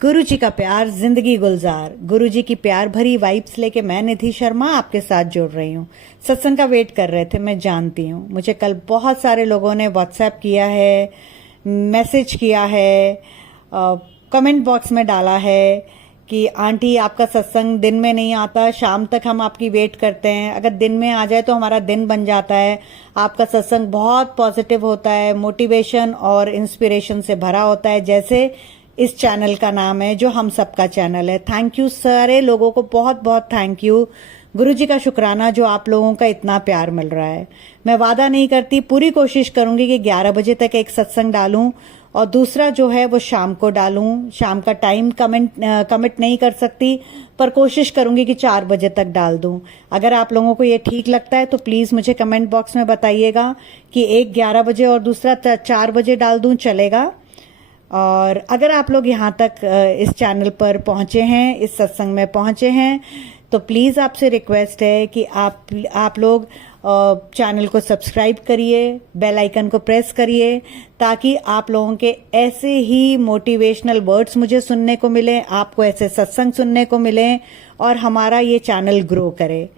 गुरु जी का प्यार जिंदगी गुलजार। गुरु जी की प्यार भरी वाइब्स लेके मैं निधि शर्मा आपके साथ जुड़ रही हूँ। सत्संग का वेट कर रहे थे, मैं जानती हूँ। मुझे कल बहुत सारे लोगों ने व्हाट्सएप किया है, मैसेज किया है, कमेंट बॉक्स में डाला है कि आंटी आपका सत्संग दिन में नहीं आता, शाम तक हम आपकी वेट करते हैं। अगर दिन में आ जाए तो हमारा दिन बन जाता है। आपका सत्संग बहुत पॉजिटिव होता है, मोटिवेशन और इंस्पिरेशन से भरा होता है, जैसे इस चैनल का नाम है, जो हम सबका चैनल है। थैंक यू सारे लोगों को, बहुत बहुत थैंक यू। गुरु जी का शुक्राना जो आप लोगों का इतना प्यार मिल रहा है। मैं वादा नहीं करती, पूरी कोशिश करूंगी कि 11 बजे तक एक सत्संग डालूं और दूसरा जो है वो शाम को डालूं। शाम का टाइम कमिट नहीं कर सकती, पर कोशिश करूंगी कि 4 बजे तक डाल दूं। अगर आप लोगों को ये ठीक लगता है तो प्लीज मुझे कमेंट बॉक्स में बताइएगा कि एक 11 बजे और दूसरा 4 बजे डाल दूं, चलेगा। और अगर आप लोग यहाँ तक इस चैनल पर पहुंचे हैं, इस सत्संग में पहुंचे हैं, तो प्लीज आपसे रिक्वेस्ट है कि आप लोग चैनल को सब्सक्राइब करिए, बेल आइकन को प्रेस करिए, ताकि आप लोगों के ऐसे ही मोटिवेशनल वर्ड्स मुझे सुनने को मिले, आपको ऐसे सत्संग सुनने को मिले और हमारा ये चैनल ग्रो करे।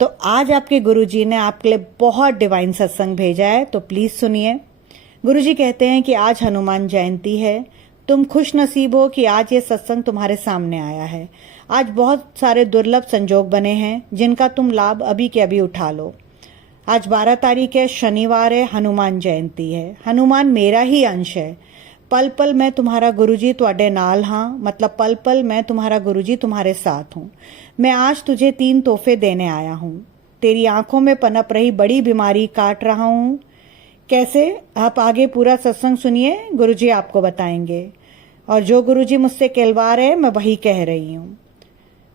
तो आज आपके गुरुजी ने आपके लिए बहुत डिवाइन सत्संग भेजा है, तो प्लीज सुनिए। गुरुजी कहते हैं कि आज हनुमान जयंती है। तुम खुश नसीब हो कि आज ये सत्संग तुम्हारे सामने आया है। आज बहुत सारे दुर्लभ संजोग बने हैं जिनका तुम लाभ अभी के अभी उठा लो। आज 12 तारीख है, शनिवार है, हनुमान जयंती है। हनुमान मेरा ही अंश है। पल पल मैं तुम्हारा गुरुजी तुहाडे नाल हां, मतलब पल पल मैं तुम्हारा गुरुजी तुम्हारे साथ हूं। मैं आज तुझे 3 तोहफे देने आया हूं। तेरी आंखों में पनप रही बड़ी बीमारी काट रहा हूं। कैसे? आप आगे पूरा सत्संग सुनिए, गुरुजी आपको बताएंगे। और जो गुरुजी मुझसे कहलवा रहे हैं, मैं वही कह रही हूँ।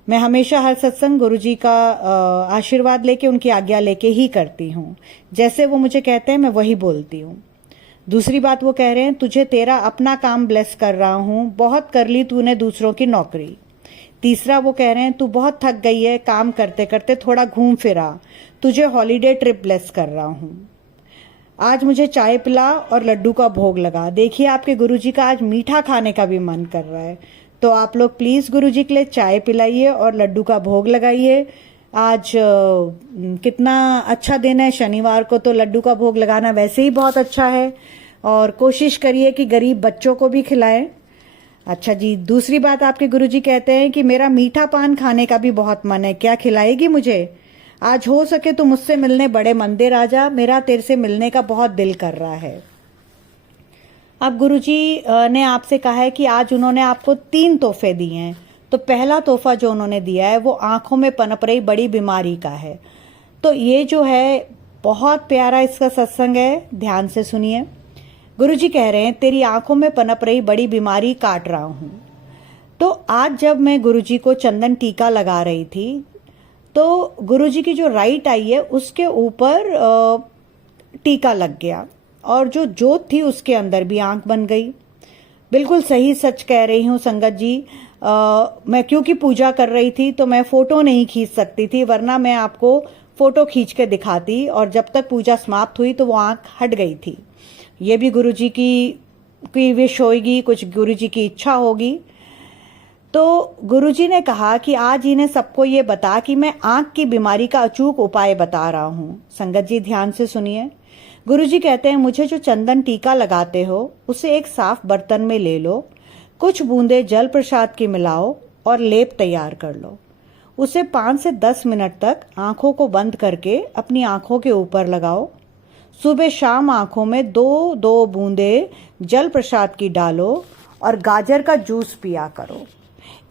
मैं हमेशा हर सत्संग गुरुजी का आशीर्वाद लेके, उनकी आज्ञा लेके ही करती हूँ। जैसे वो मुझे कहते हैं मैं वही बोलती हूँ। दूसरी बात वो कह रहे हैं, तुझे तेरा अपना काम ब्लेस कर रहा हूँ, बहुत कर ली तूने दूसरों की नौकरी। तीसरा वो कह रहे हैं, तू बहुत थक गई है, काम करते करते थोड़ा घूम फिरा, तुझे हॉलीडे ट्रिप ब्लेस कर रहा हूँ। आज मुझे चाय पिला और लड्डू का भोग लगा। देखिए आपके गुरुजी का आज मीठा खाने का भी मन कर रहा है, तो आप लोग प्लीज गुरुजी के लिए चाय पिलाइए और लड्डू का भोग लगाइए। आज कितना अच्छा दिन है, शनिवार को तो लड्डू का भोग लगाना वैसे ही बहुत अच्छा है। और कोशिश करिए कि गरीब बच्चों को भी खिलाएं। अच्छा जी, दूसरी बात आपके गुरुजी कहते हैं कि मेरा मीठा पान खाने का भी बहुत मन है, क्या खिलाएगी मुझे? आज हो सके तो मुझसे मिलने बड़े मंदिर आ जा, मेरा तेरे से मिलने का बहुत दिल कर रहा है। अब गुरुजी ने आपसे कहा है कि आज उन्होंने आपको 3 तोहफे दिए हैं। तो पहला तोहफा जो उन्होंने दिया है वो आंखों में पनप रही बड़ी बीमारी का है। तो ये जो है बहुत प्यारा इसका सत्संग है, ध्यान से सुनिए। गुरुजी कह रहे हैं, तेरी आंखों में पनप रही बड़ी बीमारी काट रहा हूं। तो आज जब मैं गुरुजी को चंदन टीका लगा रही थी, तो गुरुजी की जो राइट आई है उसके ऊपर टीका लग गया और जो जोत थी उसके अंदर भी आंख बन गई। बिल्कुल सही सच कह रही हूँ संगत जी। मैं क्योंकि पूजा कर रही थी तो मैं फोटो नहीं खींच सकती थी, वरना मैं आपको फोटो खींच के दिखाती, और जब तक पूजा समाप्त हुई तो वो आंख हट गई थी। ये भी गुरुजी की विश होगी, कुछ गुरुजी की इच्छा होगी। तो गुरुजी ने कहा कि आज इन्हें सबको ये बता कि मैं आंख की बीमारी का अचूक उपाय बता रहा हूँ। संगत जी ध्यान से सुनिए। गुरुजी कहते हैं, मुझे जो चंदन टीका लगाते हो उसे एक साफ बर्तन में ले लो, कुछ बूंदे जल प्रसाद की मिलाओ और लेप तैयार कर लो। उसे 5 से 10 मिनट तक आंखों को बंद करके अपनी आंखों के ऊपर लगाओ। सुबह शाम आंखों में 2-2 बूंदे जल प्रसाद की डालो और गाजर का जूस पिया करो।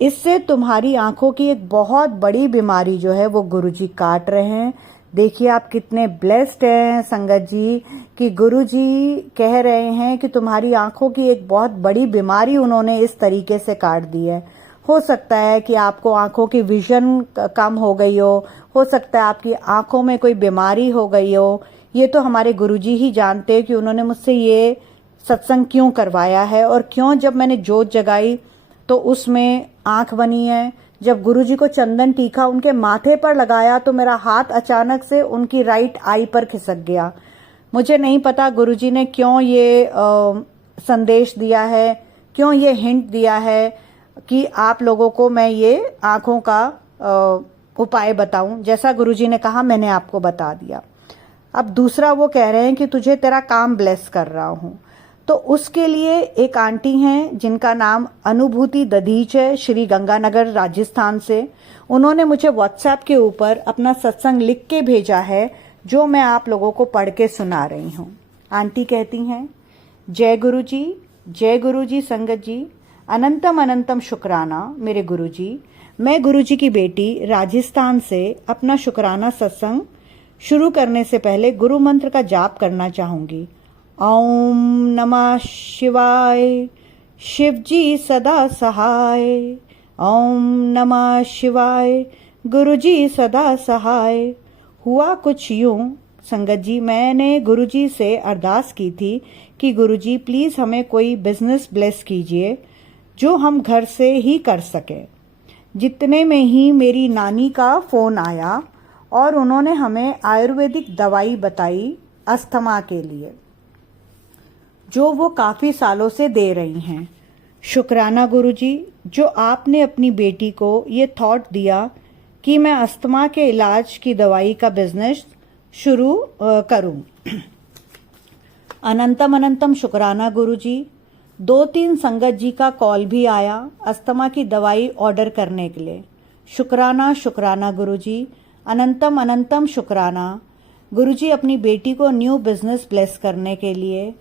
इससे तुम्हारी आंखों की एक बहुत बड़ी बीमारी जो है वो गुरुजी काट रहे हैं। देखिए आप कितने ब्लेस्ड हैं संगत जी कि गुरुजी कह रहे हैं कि तुम्हारी आंखों की एक बहुत बड़ी बीमारी उन्होंने इस तरीके से काट दी है। हो सकता है कि आपको आंखों की विजन कम हो गई हो सकता है आपकी आंखों में कोई बीमारी हो गई हो। ये तो हमारे गुरुजी ही जानते हैं कि उन्होंने मुझसे ये सत्संग क्यों करवाया है और क्यों जब मैंने जोत जगाई तो उसमें आंख बनी है। जब गुरुजी को चंदन टीका उनके माथे पर लगाया तो मेरा हाथ अचानक से उनकी राइट आई पर खिसक गया। मुझे नहीं पता गुरुजी ने क्यों ये संदेश दिया है, क्यों ये हिंट दिया है। कि आप लोगों को मैं ये आँखों का उपाय बताऊं। जैसा गुरुजी ने कहा मैंने आपको बता दिया। अब दूसरा वो कह रहे हैं कि तुझे तेरा काम ब्लेस कर रहा हूं। तो उसके लिए एक आंटी हैं जिनका नाम अनुभूति दधीच है, श्री गंगानगर राजस्थान से। उन्होंने मुझे व्हाट्सएप के ऊपर अपना सत्संग लिख के भेजा है, जो मैं आप लोगों को पढ़ के सुना रही हूँ। आंटी कहती हैं, जय गुरु जी संगत जी, अनंतम अनंतम शुक्राना मेरे गुरु जी। मैं गुरु जी की बेटी राजस्थान से अपना शुक्राना सत्संग शुरू करने से पहले गुरु मंत्र का जाप करना चाहूंगी। ओम नमः शिवाय, शिव जी सदा सहाय। ओम नमः शिवाय, गुरु जी सदा सहाय। हुआ कुछ यूं संगत जी, मैंने गुरु जी से अरदास की थी कि गुरु जी प्लीज हमें कोई बिजनेस ब्लेस कीजिए जो हम घर से ही कर सके। जितने में ही मेरी नानी का फोन आया और उन्होंने हमें आयुर्वेदिक दवाई बताई अस्थमा के लिए, जो वो काफी सालों से दे रही हैं। शुक्राना गुरुजी, जो आपने अपनी बेटी को ये थॉट दिया कि मैं अस्थमा के इलाज की दवाई का बिजनेस शुरू करूं। अनंतम अनंतम शुक्राना गुरुजी। 2-3 संगत जी का कॉल भी आया अस्थमा की दवाई ऑर्डर करने के लिए। शुक्राना शुक्राना गुरुजी, अनंतम अनंतम शुक्राना गुरुजी अपनी बेटी को न्यू बिजनेस ब्लेस करने के लिए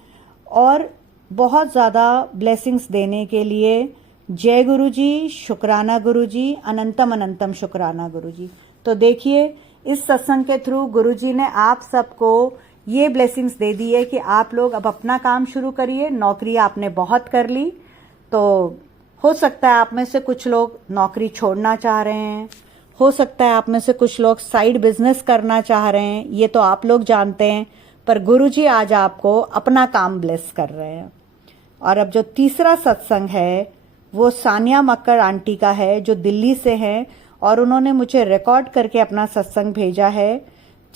और बहुत ज़्यादा ब्लेसिंग्स देने के लिए। जय गुरुजी, शुक्राना गुरुजी, अनंतम अनंतम शुक्राना गुरुजी। तो देखिए, इस सत्संग के थ्रू गुरुजी ने आप सबको ये ब्लेसिंग्स दे दी है कि आप लोग अब अपना काम शुरू करिए। नौकरी आपने बहुत कर ली, तो हो सकता है आप में से कुछ लोग नौकरी छोड़ना चाह रहे हैं, हो सकता है आप में से कुछ लोग साइड बिजनेस करना चाह रहे हैं, ये तो आप लोग जानते हैं। पर गुरुजी आज आपको अपना काम ब्लेस कर रहे हैं। और अब जो तीसरा सत्संग है वो सानिया मक्कर आंटी का है, जो दिल्ली से हैं, और उन्होंने मुझे रिकॉर्ड करके अपना सत्संग भेजा है,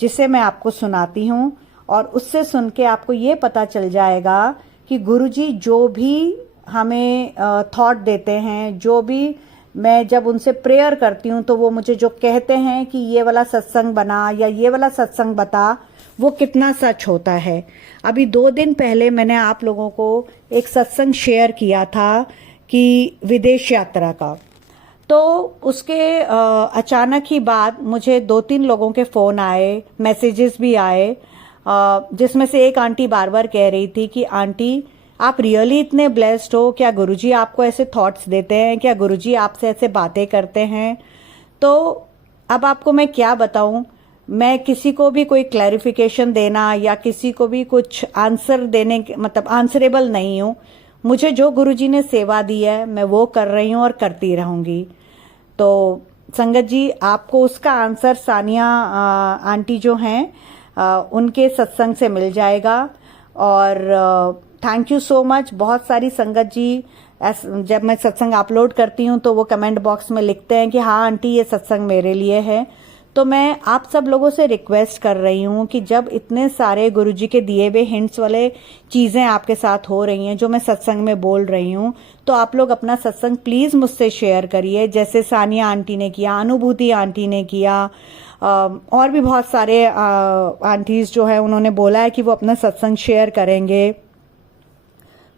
जिसे मैं आपको सुनाती हूँ। और उससे सुन के आपको ये पता चल जाएगा कि गुरुजी जो भी हमें थॉट देते हैं, जो भी मैं जब उनसे प्रेयर करती हूँ तो वो मुझे जो कहते हैं कि ये वाला सत्संग बना या ये वाला सत्संग बता, वो कितना सच होता है। अभी 2 दिन पहले मैंने आप लोगों को एक सत्संग शेयर किया था कि विदेश यात्रा का, तो उसके अचानक ही बाद मुझे 2-3 लोगों के फ़ोन आए, मैसेजेस भी आए, जिसमें से एक आंटी बार बार कह रही थी कि आंटी आप रियली इतने ब्लेस्ड हो, क्या गुरुजी आपको ऐसे थॉट्स देते हैं, क्या गुरुजी आपसे ऐसे बातें करते हैं। तो अब आपको मैं क्या बताऊं, मैं किसी को भी कोई क्लैरिफिकेशन देना या किसी को भी कुछ आंसर देने मतलब आंसरेबल नहीं हूं। मुझे जो गुरुजी ने सेवा दी है मैं वो कर रही हूं और करती रहूंगी। तो संगत जी, आपको उसका आंसर सानिया आंटी जो हैं उनके सत्संग से मिल जाएगा। और थैंक यू सो मच। बहुत सारी संगत जी जब मैं सत्संग अपलोड करती हूँ तो वो कमेंट बॉक्स में लिखते हैं कि हाँ आंटी ये सत्संग मेरे लिए है। तो मैं आप सब लोगों से रिक्वेस्ट कर रही हूँ कि जब इतने सारे गुरुजी के दिए हुए हिंट्स वाले चीज़ें आपके साथ हो रही हैं, जो मैं सत्संग में बोल रही हूँ, तो आप लोग अपना सत्संग प्लीज़ मुझसे शेयर करिए, जैसे सानिया आंटी ने किया, अनुभूति आंटी ने किया, और भी बहुत सारे आंटीज जो है उन्होंने बोला है कि वो अपना सत्संग शेयर करेंगे।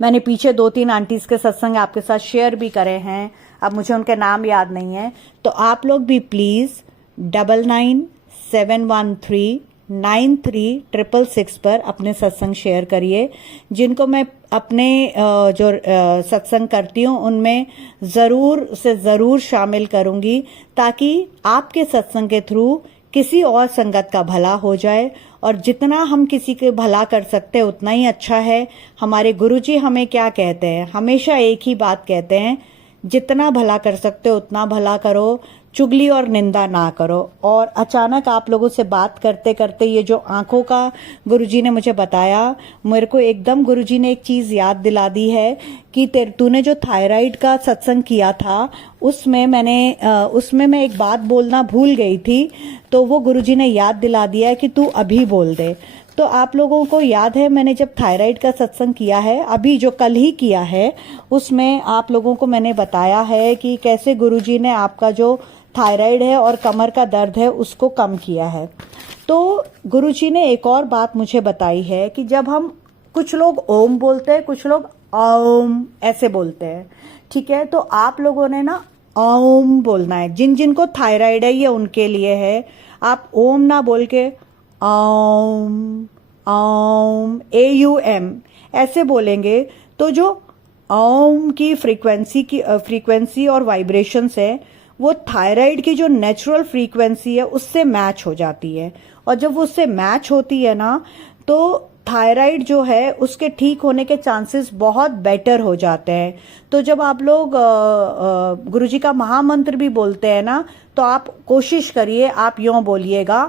मैंने पीछे 2-3 आंटीज के सत्संग आपके साथ शेयर भी करे हैं, अब मुझे उनके नाम याद नहीं है। तो आप लोग भी प्लीज़ 9997139366 पर अपने सत्संग शेयर करिए। जिनको मैं अपने जो सत्संग करती हूँ उनमें ज़रूर से ज़रूर शामिल करूँगी, ताकि आपके सत्संग के थ्रू किसी और संगत का भला हो जाए। और जितना हम किसी के भला कर सकते हैं उतना ही अच्छा है। हमारे गुरुजी हमें क्या कहते हैं, हमेशा एक ही बात कहते हैं, जितना भला कर सकते हो उतना भला करो, चुगली और निंदा ना करो। और अचानक आप लोगों से बात करते करते ये जो आंखों का गुरुजी ने मुझे बताया, मेरे को एकदम गुरुजी ने एक चीज़ याद दिला दी है कि तूने जो थायराइड का सत्संग किया था उसमें मैं एक बात बोलना भूल गई थी, तो वो गुरुजी ने याद दिला दिया है कि तू अभी बोल दे। तो आप लोगों को याद है मैंने जब थायराइड का सत्संग किया है, अभी जो कल ही किया है, उसमें आप लोगों को मैंने बताया है कि कैसे गुरुजी ने आपका जो थायराइड है और कमर का दर्द है उसको कम किया है। तो गुरुजी ने एक और बात मुझे बताई है कि जब हम, कुछ लोग ओम बोलते हैं, कुछ लोग ओम ऐसे बोलते हैं, ठीक है। तो आप लोगों ने ना ओम बोलना है। जिन जिनको थायराइड है ये उनके लिए है। आप ओम ना बोल के ओम ओम AUM ऐसे बोलेंगे तो जो ओम की फ्रीक्वेंसी और वाइब्रेशंस है वो थायराइड की जो नेचुरल फ्रीक्वेंसी है उससे मैच हो जाती है। और जब वो उससे मैच होती है ना तो थायराइड जो है उसके ठीक होने के चांसेस बहुत बेटर हो जाते हैं। तो जब आप लोग गुरुजी का महामंत्र भी बोलते हैं ना, तो आप कोशिश करिए, आप यूं बोलिएगा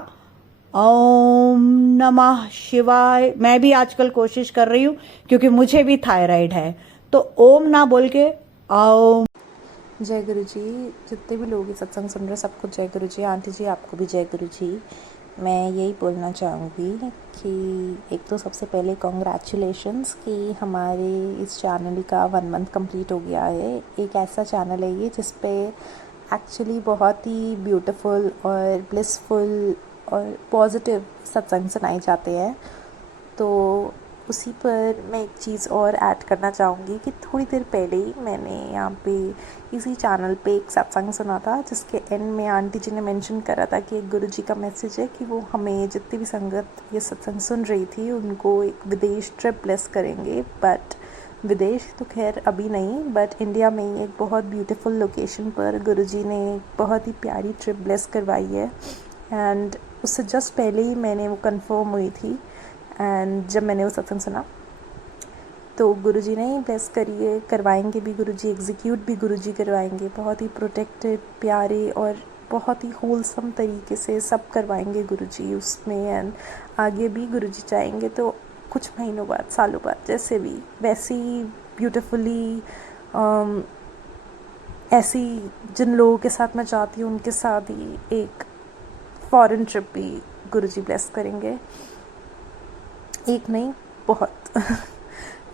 ओम नमः शिवाय। मैं भी आजकल कोशिश कर रही हूँ क्योंकि मुझे भी थायराइड है, तो ओम ना बोल के ओम। जय गुरु जी। जितने भी लोग इस सत्संग सुन रहे हैं सबको जय गुरु जी। आंटी जी आपको भी जय गुरु जी। मैं यही बोलना चाहूँगी कि एक तो सबसे पहले कॉन्ग्रेचुलेशंस कि हमारे इस चैनल का 1 मंथ कंप्लीट हो गया है। एक ऐसा चैनल है ये जिस पे एक्चुअली बहुत ही ब्यूटीफुल और ब्लिसफुल और पॉजिटिव सत्संग सुनाए जाते हैं। तो उसी पर मैं एक चीज़ और ऐड करना चाहूँगी कि थोड़ी देर पहले ही मैंने यहाँ पे इसी चैनल पे एक सत्संग सुना था जिसके एंड में आंटी जी ने मेंशन करा था कि एक गुरुजी का मैसेज है कि वो हमें जितनी भी संगत ये सत्संग सुन रही थी उनको एक विदेश ट्रिप ब्लेस करेंगे। बट विदेश तो खैर अभी नहीं, बट इंडिया में ही एक बहुत ब्यूटीफुल लोकेशन पर गुरुजी ने एक बहुत ही प्यारी ट्रिप ब्लेस करवाई है। एंड उससे जस्ट पहले ही मैंने वो कंफर्म हुई थी। एंड जब मैंने वो सत्संग सुना तो गुरुजी ने ही ब्लेस करिए, करवाएंगे भी गुरुजी, एग्जीक्यूट भी गुरुजी करवाएंगे। बहुत ही प्रोटेक्टेड, प्यारे और बहुत ही होलसम तरीके से सब करवाएंगे गुरुजी उसमें। एंड आगे भी गुरुजी चाहेंगे तो कुछ महीनों बाद, सालों बाद, जैसे भी वैसे ही ब्यूटीफुली ऐसी जिन लोगों के साथ मैं चाहती हूँ उनके साथ ही एक फॉरेन ट्रिप भी गुरुजी ब्लेस करेंगे। एक नहीं, बहुत।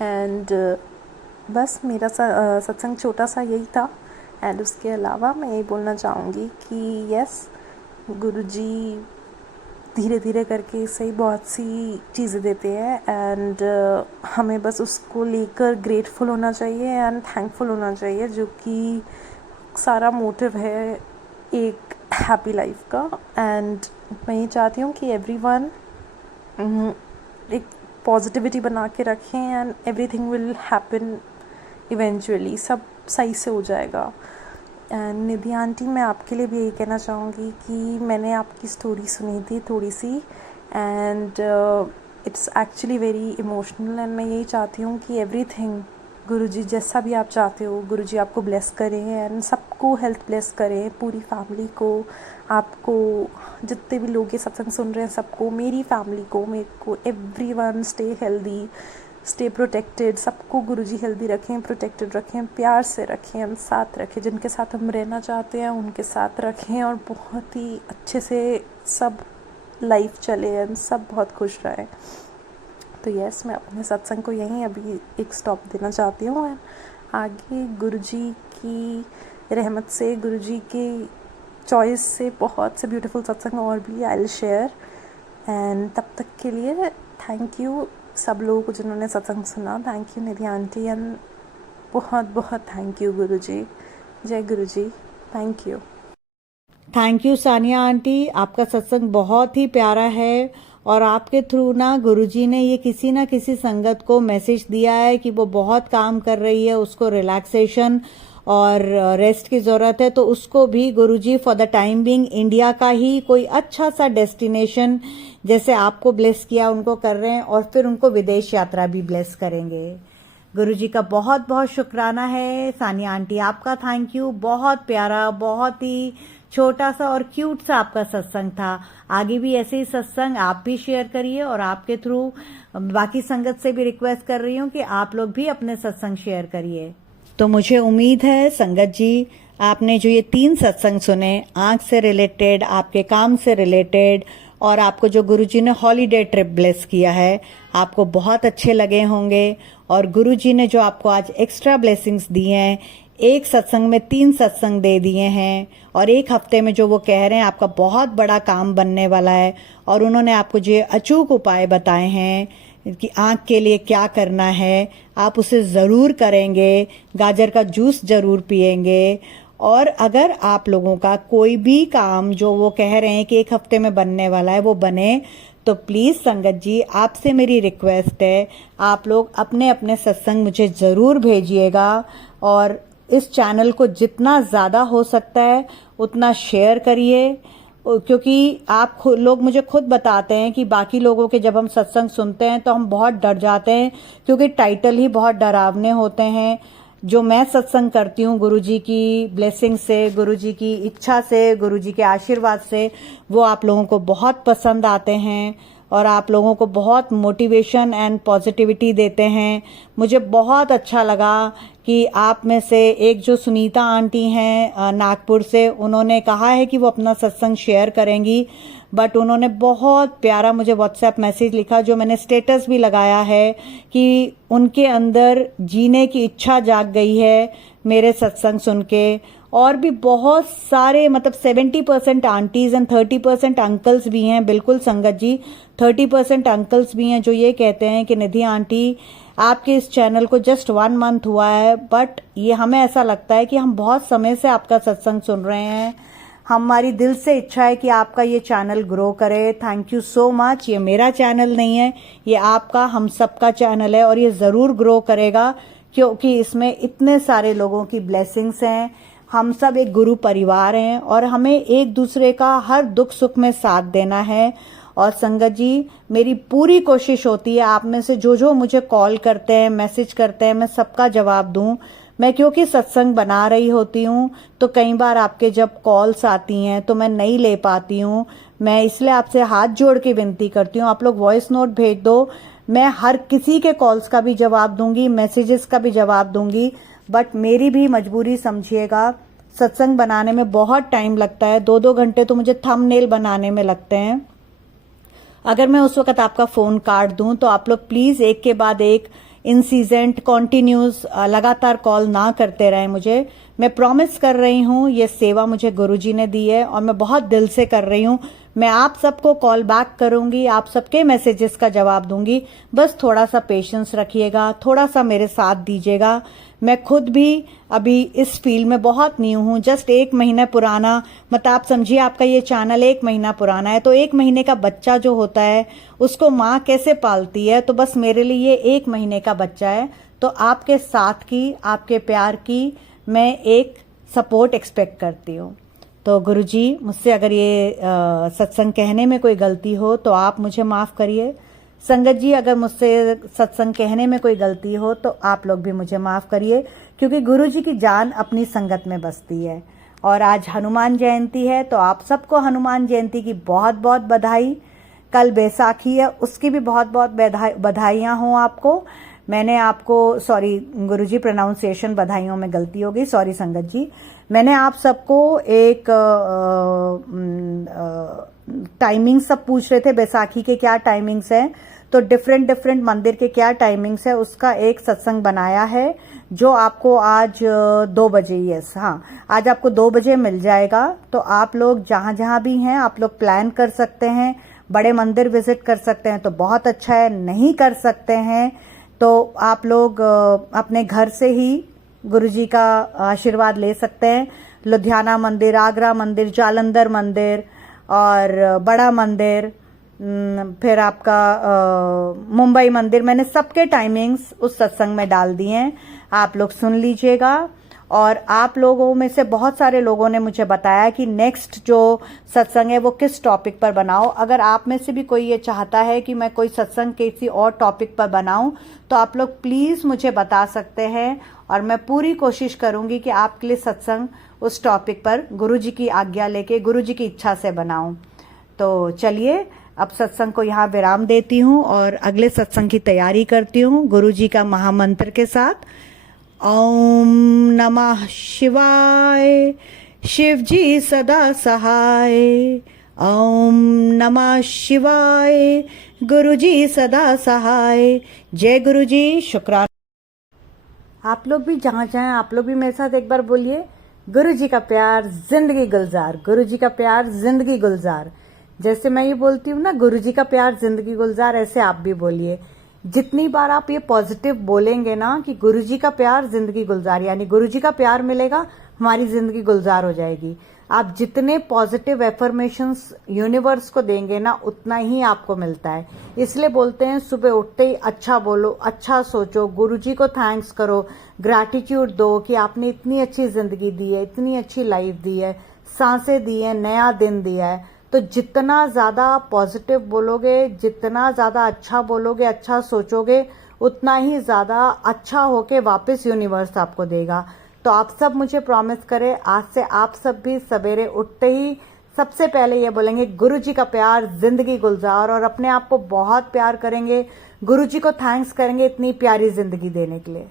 एंड बस मेरा सत्संग छोटा सा यही था। एंड उसके अलावा मैं ये बोलना चाहूँगी कि यस, गुरुजी धीरे धीरे करके सही बहुत सी चीज़ें देते हैं। एंड हमें बस उसको लेकर ग्रेटफुल होना चाहिए एंड थैंकफुल होना चाहिए, जो कि सारा मोटिव है एक हैप्पी लाइफ का। एंड मैं ये चाहती हूँ कि एवरीवन एक पॉजिटिविटी बना के रखें and everything will happen eventually, सब सही से हो जाएगा। एंड निधि आंटी, मैं आपके लिए भी यही कहना चाहूँगी कि मैंने आपकी स्टोरी सुनी थी थोड़ी सी, and it's actually very emotional. And मैं यही चाहती हूँ कि एवरीथिंग गुरुजी जैसा भी आप चाहते हो गुरुजी आपको ब्लेस करें एंड सबको हेल्थ ब्लेस करें, पूरी फैमिली को, आपको, जितने भी लोग ये सत्संग सुन रहे हैं सबको, मेरी फैमिली को, मेरे को, everyone stay healthy, stay protected. सबको गुरुजी हेल्दी रखें, प्रोटेक्टेड रखें, प्यार से रखें एंड साथ रखें। जिनके साथ हम रहना चाहते हैं उनके साथ रखें और बहुत ही अच्छे से सब लाइफ चले एंड सब बहुत खुश रहें। तो यस, मैं अपने सत्संग को यहीं अभी एक स्टॉप देना चाहती हूँ। एंड आगे गुरुजी की रहमत से, गुरुजी की चॉइस से बहुत से ब्यूटीफुल सत्संग और भी आई विल शेयर। एंड तब तक के लिए थैंक यू सब लोगों को जिन्होंने सत्संग सुना। Thank you Nidhi aunty and बहुत बहुत थैंक यू गुरुजी। जय Guruji. Thank you. Thank you Sania aunty, आपका सत्संग बहुत ही प्यारा है और आपके थ्रू ना गुरुजी ने ये किसी ना किसी संगत को मैसेज दिया है कि वो बहुत काम कर रही है, उसको रिलैक्सेशन और रेस्ट की जरूरत है। तो उसको भी Guruji for the time being India का ही कोई अच्छा सा डेस्टिनेशन जैसे आपको ब्लेस किया उनको कर रहे हैं और फिर उनको विदेश यात्रा भी ब्लेस करेंगे। गुरुजी का बहुत बहुत शुक्राना है। सानिया आंटी आपका थैंक यू, बहुत प्यारा, बहुत ही छोटा सा और क्यूट सा आपका सत्संग था। आगे भी ऐसे ही सत्संग आप भी शेयर करिए और आपके थ्रू बाकी संगत से भी रिक्वेस्ट कर रही हूँ कि आप लोग भी अपने सत्संग शेयर करिए। तो मुझे उम्मीद है संगत जी, आपने जो ये 3 सत्संग सुने, आंख से रिलेटेड, आपके काम से रिलेटेड और आपको जो गुरुजी ने हॉलीडे ट्रिप ब्लेस किया है, आपको बहुत अच्छे लगे होंगे। और गुरुजी ने जो आपको आज एक्स्ट्रा ब्लेसिंग्स दिए हैं, एक सत्संग में 3 सत्संग दे दिए हैं, और एक हफ्ते में जो वो कह रहे हैं आपका बहुत बड़ा काम बनने वाला है। और उन्होंने आपको जो अचूक उपाय बताए हैं कि आँख के लिए क्या करना है, आप उसे ज़रूर करेंगे, गाजर का जूस ज़रूर पिएंगे। और अगर आप लोगों का कोई भी काम जो वो कह रहे हैं कि एक हफ्ते में बनने वाला है वो बने, तो प्लीज़ संगत जी आपसे मेरी रिक्वेस्ट है, आप लोग अपने अपने सत्संग मुझे ज़रूर भेजिएगा। और इस चैनल को जितना ज़्यादा हो सकता है उतना शेयर करिए, क्योंकि आप लोग मुझे खुद बताते हैं कि बाकी लोगों के जब हम सत्संग सुनते हैं तो हम बहुत डर जाते हैं, क्योंकि टाइटल ही बहुत डरावने होते हैं। जो मैं सत्संग करती हूँ गुरुजी की ब्लेसिंग से, गुरुजी की इच्छा से, गुरुजी के आशीर्वाद से, वो आप लोगों को बहुत पसंद आते हैं और आप लोगों को बहुत मोटिवेशन एंड पॉजिटिविटी देते हैं। मुझे बहुत अच्छा लगा कि आप में से एक जो सुनीता आंटी हैं नागपुर से, उन्होंने कहा है कि वो अपना सत्संग शेयर करेंगी, बट उन्होंने बहुत प्यारा मुझे व्हाट्सएप मैसेज लिखा, जो मैंने स्टेटस भी लगाया है, कि उनके अंदर जीने की इच्छा जाग गई है मेरे सत्संग सुन के। और भी बहुत सारे, मतलब 70% आंटीज एंड 30% अंकल्स भी हैं। बिल्कुल संगत जी, 30% अंकल्स भी हैं जो ये कहते हैं कि निधि आंटी आपके इस चैनल को जस्ट 1 मंथ हुआ है, बट ये हमें ऐसा लगता है कि हम बहुत समय से आपका सत्संग सुन रहे हैं। हमारी दिल से इच्छा है कि आपका ये चैनल ग्रो करे। Thank you so much. ये मेरा चैनल नहीं है, ये आपका, हम सबका चैनल है, और ये ज़रूर ग्रो करेगा, क्योंकि इसमें इतने सारे लोगों की ब्लेसिंग्स हैं। हम सब एक गुरु परिवार हैं और हमें एक दूसरे का हर दुख सुख में साथ देना है। और संगत जी, मेरी पूरी कोशिश होती है आप में से जो मुझे कॉल करते हैं, मैसेज करते हैं, मैं सबका जवाब दूं। मैं क्योंकि सत्संग बना रही होती हूँ तो कई बार आपके जब कॉल्स आती हैं तो मैं नहीं ले पाती हूँ। मैं इसलिए आपसे हाथ जोड़ के विनती करती हूँ, आप लोग वॉइस नोट भेज दो, मैं हर किसी के कॉल्स का भी जवाब दूंगी, मैसेजेस का भी जवाब दूंगी। बट मेरी भी मजबूरी समझिएगा, सत्संग बनाने में बहुत टाइम लगता है, 2-2 घंटे तो मुझे थंबनेल बनाने में लगते हैं। अगर मैं उस वक्त आपका फ़ोन काट दूं तो आप लोग प्लीज़ एक के बाद एक इंसिडेंट कॉन्टिन्यूस लगातार कॉल ना करते रहें मुझे। मैं प्रॉमिस कर रही हूँ, ये सेवा मुझे गुरुजी ने दी है और मैं बहुत दिल से कर रही हूँ। मैं आप सबको कॉल बैक करूंगी, आप सबके मैसेजेस का जवाब दूंगी। बस थोड़ा सा पेशेंस रखिएगा, थोड़ा सा मेरे साथ दीजिएगा। मैं खुद भी अभी इस फील्ड में बहुत न्यू हूँ, जस्ट 1 महीना पुराना, मतलब आप समझिए आपका ये चैनल 1 महीना पुराना है, तो 1 महीने का बच्चा जो होता है उसको माँ कैसे पालती है, तो बस मेरे लिए ये 1 महीने का बच्चा है। तो आपके साथ की, आपके प्यार की मैं एक सपोर्ट एक्सपेक्ट करती हूँ। तो गुरुजी, मुझसे अगर ये सत्संग कहने में कोई गलती हो तो आप मुझे माफ़ करिए। संगत जी, अगर मुझसे सत्संग कहने में कोई गलती हो तो आप लोग भी मुझे माफ़ करिए, क्योंकि गुरुजी की जान अपनी संगत में बसती है। और आज हनुमान जयंती है, तो आप सबको हनुमान जयंती की बहुत बहुत बधाई। कल बैसाखी है, उसकी भी बहुत बहुत बधाइयाँ हों आपको। मैंने आपको, सॉरी गुरुजी, प्रोनाउंसिएशन बधाइयों में गलती हो गई, सॉरी संगत जी। मैंने आप सबको एक टाइमिंग सब पूछ रहे थे बैसाखी के क्या टाइमिंग्स हैं, तो डिफरेंट मंदिर के क्या टाइमिंग्स है उसका एक सत्संग बनाया है, जो आपको आज 2 बजे, यस हाँ, आज आपको 2 बजे मिल जाएगा। तो आप लोग जहाँ जहाँ भी हैं आप लोग प्लान कर सकते हैं, बड़े मंदिर विजिट कर सकते हैं तो बहुत अच्छा है, नहीं कर सकते हैं तो आप लोग अपने घर से ही गुरुजी का आशीर्वाद ले सकते हैं। लुधियाना मंदिर, आगरा मंदिर, जालंधर मंदिर और बड़ा मंदिर, फिर आपका मुंबई मंदिर, मैंने सबके टाइमिंग्स उस सत्संग में डाल दिए हैं, आप लोग सुन लीजिएगा। और आप लोगों में से बहुत सारे लोगों ने मुझे बताया कि नेक्स्ट जो सत्संग है वो किस टॉपिक पर बनाओ। अगर आप में से भी कोई ये चाहता है कि मैं कोई सत्संग किसी और टॉपिक पर बनाऊं तो आप लोग प्लीज़ मुझे बता सकते हैं, और मैं पूरी कोशिश करूंगी कि आपके लिए सत्संग उस टॉपिक पर गुरुजी की आज्ञा लेके, गुरुजी की इच्छा से बनाऊं। तो चलिए, अब सत्संग को यहाँ विराम देती हूँ और अगले सत्संग की तैयारी करती हूँ गुरुजी का महामंत्र के साथ। ओम नमः शिवाय। शिव जी सदा सहाय, ओम नमः शिवाय। गुरुजी सदा सहाय। जय गुरुजी। शुक्राना। आप लोग भी जहाँ जाएं, आप लोग भी मेरे साथ एक बार बोलिए, गुरुजी का प्यार जिंदगी गुलजार, गुरुजी का प्यार जिंदगी गुलजार। जैसे मैं ये बोलती हूँ ना, गुरुजी का प्यार जिंदगी गुलजार, ऐसे आप भी बोलिए। जितनी बार आप ये पॉजिटिव बोलेंगे ना कि गुरुजी का प्यार जिंदगी गुलजार, यानी गुरुजी का प्यार मिलेगा, हमारी जिंदगी गुलजार हो जाएगी। आप जितने पॉजिटिव एफर्मेशंस यूनिवर्स को देंगे ना, उतना ही आपको मिलता है। इसलिए बोलते हैं सुबह उठते ही अच्छा बोलो, अच्छा सोचो, गुरुजी को थैंक्स करो, ग्रैटिट्यूड दो कि आपने इतनी अच्छी जिंदगी दी है, इतनी अच्छी लाइफ दी है, सांसें दी है, नया दिन दिया है। तो जितना ज्यादा पॉजिटिव बोलोगे, जितना ज्यादा अच्छा बोलोगे, अच्छा सोचोगे, उतना ही ज्यादा अच्छा होके वापस यूनिवर्स आपको देगा। तो आप सब मुझे प्रॉमिस करें, आज से आप सब भी सवेरे उठते ही सबसे पहले ये बोलेंगे, गुरुजी का प्यार जिंदगी गुलजार, और अपने आप को बहुत प्यार करेंगे, गुरुजी को थैंक्स करेंगे इतनी प्यारी जिंदगी देने के लिए।